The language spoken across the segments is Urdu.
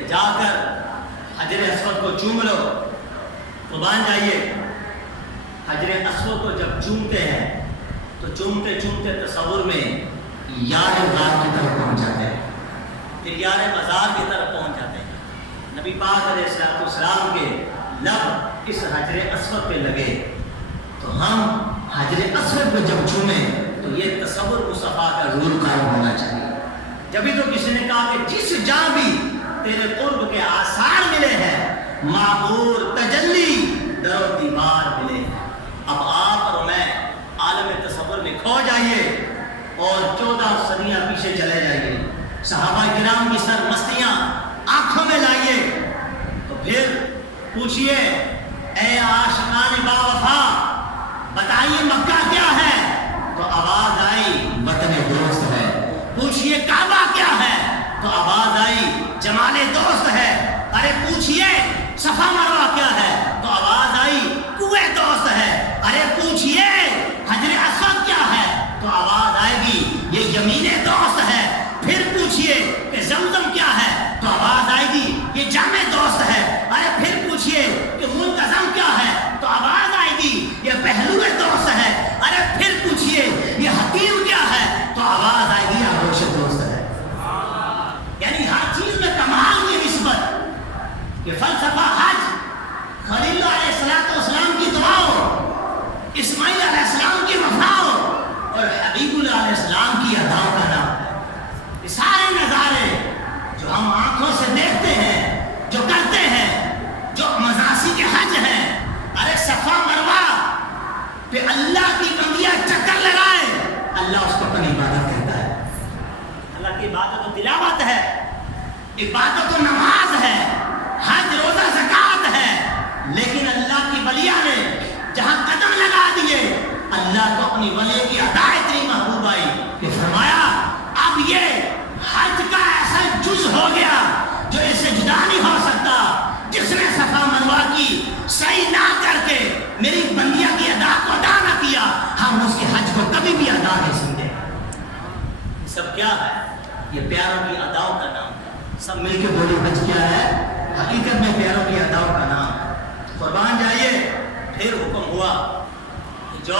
کہ جا کر حجر اسود کو چوم لو، قربان جائیے حجر اسود کو جب چومتے ہیں تو چومتے چومتے تصور میں یار غار کی طرف پہنچ جاتے ہیں، پھر یار مزار کی طرف پہنچ جاتے ہیں۔ نبی پاک علیہ السلام کے لب اس حجر اسود پہ لگے تو ہم حجر اسود کو جب چومیں تو یہ تصور مصطفیٰ کا ضرور قائم ہونا چاہیے۔ جبھی تو کسی نے کہا کہ جس جہاں بھی تیرے قرب کے آثار ملے ہیں، معمور تجلی در و دیوار ملے ہیں۔ اب آپ اور میں عالم تصور میں کھو جائیے اور 14 صدیاں پیچھے چلے جائیے، صحابہ کرام کی سرمستیاں آنکھوں میں لائیے تو پھر پوچھئے اے عاشقان با وفا بتائیے مکہ کیا ہے، تو آواز آئی وطن دوست ہے۔ پوچھئے کعبہ کیا ہے، تو آواز آئی جمال دوست ہے۔ ارے پوچھئے صفا مروہ کیا ہے، تو آواز آئی کوہ دوست ہے۔ ارے پوچھئے حجر اسود کیا ہے، تو آواز آئے گی یہ یمین دوست ہے۔ پھر پوچھئے کہ زمزم کیا ہے، تو آواز آئے گی یہ جامع دوست ہے۔ ارے پھر پوچھئے کہ منتظم کیا ہے، تو آواز آئے گی یہ پہلو دوست ہے۔ ارے پھر پوچھئے یہ حتیم کیا ہے، تو آواز آئے گی آغوش دوست ہے۔ یعنی ہر چیز میں کمال کی نسبت کہ فلسفہ حج خلیل علیہ السلام کی دعاؤں، اسماعیل علیہ السلام کی وفاؤں اور حبیب اللہ علیہ السلام کی اداؤں کا نام ہے۔ یہ سارے نظارے جو ہم آنکھوں سے دیکھتے ہیں، جو کرتے ہیں، جو مناسک کے حج ہیں، ارے صفا مروہ پہ اللہ کی بندیاں چکر لگائے، اللہ اس کو اپنی عبادت کہتا ہے۔ اللہ کی عبادت و تلاوت ہے، عبادت و نماز ہے، حج روزہ زکات ہے، لیکن اللہ کی ولیہ نے جہاں قدم لگا دیے اللہ کو اپنی ولی کی ادا اتنی محبوب آئی کہ فرمایا اب یہ حج کا ایسا جز ہو گیا جو اس سے جدا نہیں ہو سکتا۔ جس نے صفا مروہ کی سعی نہ کر کے میری بندیاں کی ادا کو ادا نہ کیا، ہم اس کے حج کو کبھی بھی ادا نہیں سمجھے۔ یہ سب کیا ہے؟ یہ پیاروں کی اداؤں کا نام ہے۔ سب مل کے بولے حج کیا ہے؟ حقیقت میں پیاروں کی اداؤں کا نام ہے۔ قربان جائیے پھر حکم ہوا کہ جو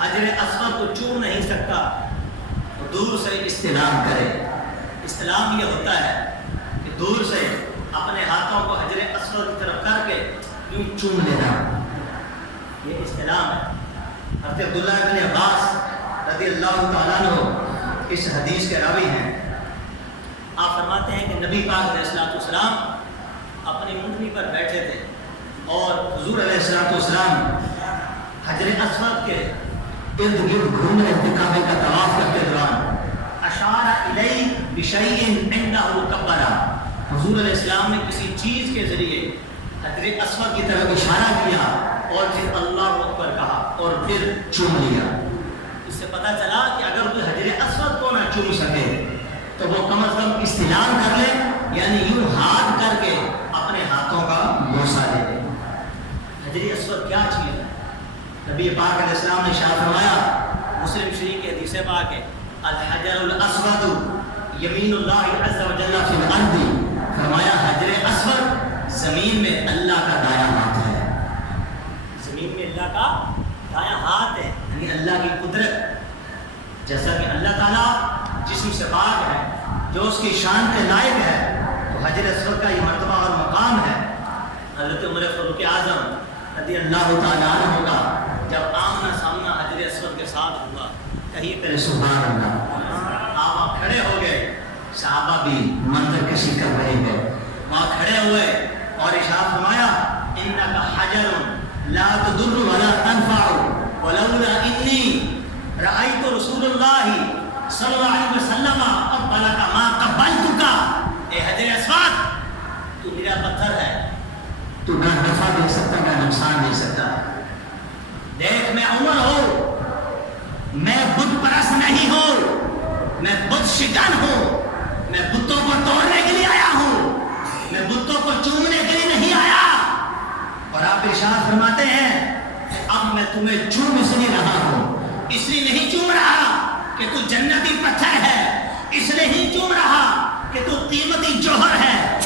حجر اسود کو چوم نہیں سکتا وہ دور سے استلام کرے۔ استلام یہ ہوتا ہے کہ دور سے اپنے ہاتھوں کو حجر اسود کی طرف کر کے یوں چوم لینا، یہ استلام ہے۔ حضرت عبداللہ بن عباس رضی اللہ تعالیٰ عنہ اس حدیث کے راوی ہیں۔ آپ فرماتے ہیں کہ نبی پاک علیہ السلام اپنی اونٹنی پر بیٹھے تھے اور حضور علیہ السلام حجر اسود کے ارد گرد گھوم رہے تھے کعبے کا طواف کرتے دوران۔ اشار الیہ بشیء عنده کبرا، حضور علیہ السلام نے کسی چیز کے ذریعے حجر اسود کی طرف اشارہ کیا اور پھر اللہ اکبر کہا اور پھر چوم لیا۔ اس سے پتہ چلا کہ اگر کوئی حجر اسود کو نہ چوم سکے تو وہ کم از کم استلام کر لے، یعنی یوں ہاتھ کر کے اپنے ہاتھوں کا بوسہ دے دے۔ حجر اسود کیا چیز ہے؟ نبی پاک علیہ السلام نے ارشاد فرمایا، مسلم شریف کی حدیث پاک ہے، الحجر الاسود یمین اللہ عز و جل فی الارض، فرمایا حجر اسود زمین میں اللہ کا دایاں ہاتھ ہے۔ زمین میں اللہ کا دایاں ہاتھ ہے، یعنی اللہ کی قدرت۔ جیسا کہ اللہ تعالیٰ جسم سے پاک ہے، جو اس کی شان کے لائق ہے، تو حجر اسود کا یہ مرتبہ اور مقام ہے۔ حضرت عمر فاروق اعظم رضی اللہ تعالیٰ عنہ کا جب آمنا سامنا حجر اسود کے ساتھ ہوا، کہیں پہ سبحان اللہ، آپ کھڑے ہو گئے، صحابہ بھی منظر کشی کر رہے تھے، وہاں کھڑے ہوئے اور ارشاد فرمایا انک حجر لا تضر ولا تنفع ولولا انی رأیت رسول اللہ صلی اللہ علیہ وسلم قبلک ما قبلتک۔ اے حجر اسود تو میرا پتھر ہے، تو نہ نفع دے سکتا نہ نقصان دے سکتا۔ دیکھ میں عمر ہوں، میں بت پرست نہیں ہوں، میں بت شکن ہوں، میں بتوں کو توڑنے کے لیے آیا ہوں، میں بتوں کو چومنے کے لیے نہیں آیا۔ اور آپ ارشاد فرماتے ہیں اب میں تمہیں چوم اس لیے رہا ہوں، اس لیے نہیں چوم رہا کہ تو جنتی پتھر ہے، اس لیے نہیں چوم رہا کہ تو قیمتی جوہر ہے،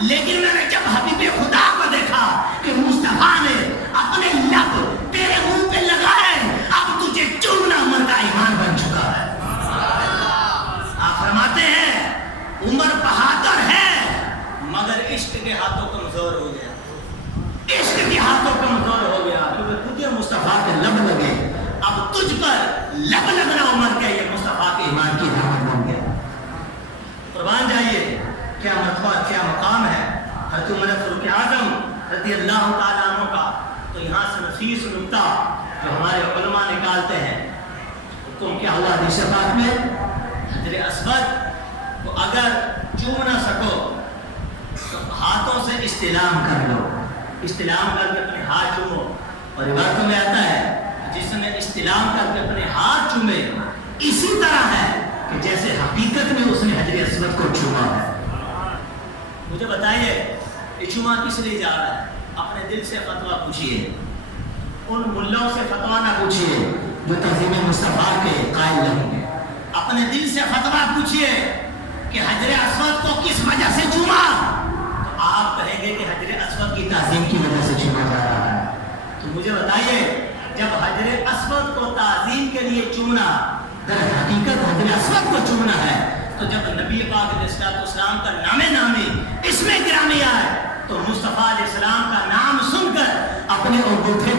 لیکن میں نے جب حبیب خدا کو دیکھا کہ مصطفیٰ نے اپنے لب تیرے منہ پہ لگائے، اب تجھے چومنا عمر کا ایمان بن چکا ہے۔ آپ فرماتے ہیں عمر بہادر ہے مگر عشق کے ہاتھوں کمزور ہو گیا، عشق کے ہاتھوں کمزور ہو گیا، کیونکہ تجھے مصطفیٰ کے لب لگے، اب تجھ پر لب لگنا عمر کے یہ مصطفیٰ کے ایمان کی علامت بن گیا۔ قربان جائیے کیا مرتبہ کیا مقام ہے حضرت عمر فاروق اعظم رضی اللہ تعالیٰ عنہ کا۔ تو یہاں سے نفیس نکتہ جو ہمارے علماء نکالتے ہیں، حکم کیا ہوا حدیث پاک میں، حجر اسود کو اگر چوم نہ سکو تو ہاتھوں سے استلام کر لو، استلام کر کے اپنے ہاتھ چومو۔ اور روایتوں میں آتا ہے جس نے استلام کر کے اپنے ہاتھ چومے اسی طرح ہے کہ جیسے حقیقت میں اس نے حجر اسود کو چوما ہے۔ مجھے بتائیے یہ چوما کس لیے جا رہا ہے؟ اپنے دل سے فتویٰ پوچھیے، ان ملاؤں سے فتویٰ نہ پوچھیے جو تعظیم مصطفیٰ کے قائل نہیں ہیں۔ اپنے دل سے فتویٰ پوچھیے کہ حجر اسود کو کس وجہ سے چوما، تو آپ کہیں گے کہ حجر اسود کی تعظیم کی وجہ سے چوما جا رہا ہے۔ تو مجھے بتائیے جب حجر اسود کو تعظیم کے لیے چومنا در حقیقت حجر اسود کو چومنا ہے، تو جب نبی پاک علیہ السلام کا نام نامی اس میں گرامی آئے تو مصطفیٰ علیہ السلام کا نام سن کر اپنے انگوٹھے